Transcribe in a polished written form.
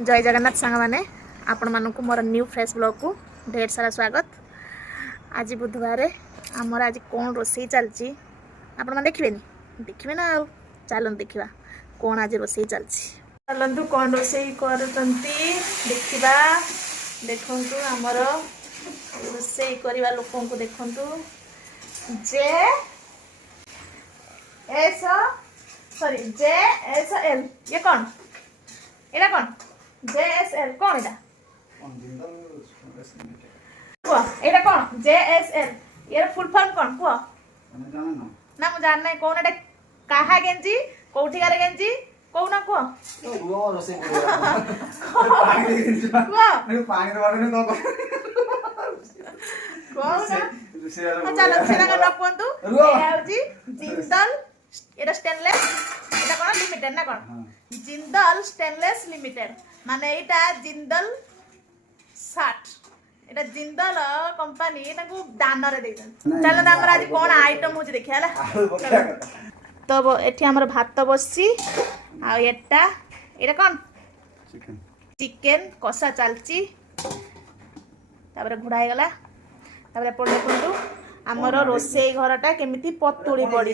जय जगन्नाथ सांग मैंने आपण मानक मोर न्यू फ्रेश ब्लॉग को ढेर सारा स्वागत। आज बुधवार आमर आज कौन रोसई चलती आपण मैंने देखिए ना चलते देखा कौन आज रोसई चलती चलतु कौन रोसई देखा देखु आमर रोसई करवा लोक को देखु जे एस सॉरी जे एस एल ये कौन एटा कौन JSL कौन एटा एटा कौन JSL यार फुल फॉर्म कौन कुआ ना मु जान नहीं कौन एटा काहा गेंजी कोठिकार गेंजी कौन ना कुआ रुआ रोसे पानी गेंजी नहीं पानी दवा नहीं तो कौन ना चलो सेना का नाम कोंतु एटा होजी जिंदल एटा स्टेनलेस एटा कौन लिमिटेड ना कौन जिंदल स्टेनलेस लिमिटेड माने एटा जिंदल 60 एटा जिंदल कंपनी ताकू दान रे देछन चलो हमर आज कोन आइटम होछ देखियाला तो एठी हमर भात बससी आ एटा कौन चिकन कषा चलची तापर घुड़ा गला तापर पड़ देखु आमर रोसई घरटा केमिति पतुड़ी पड़ी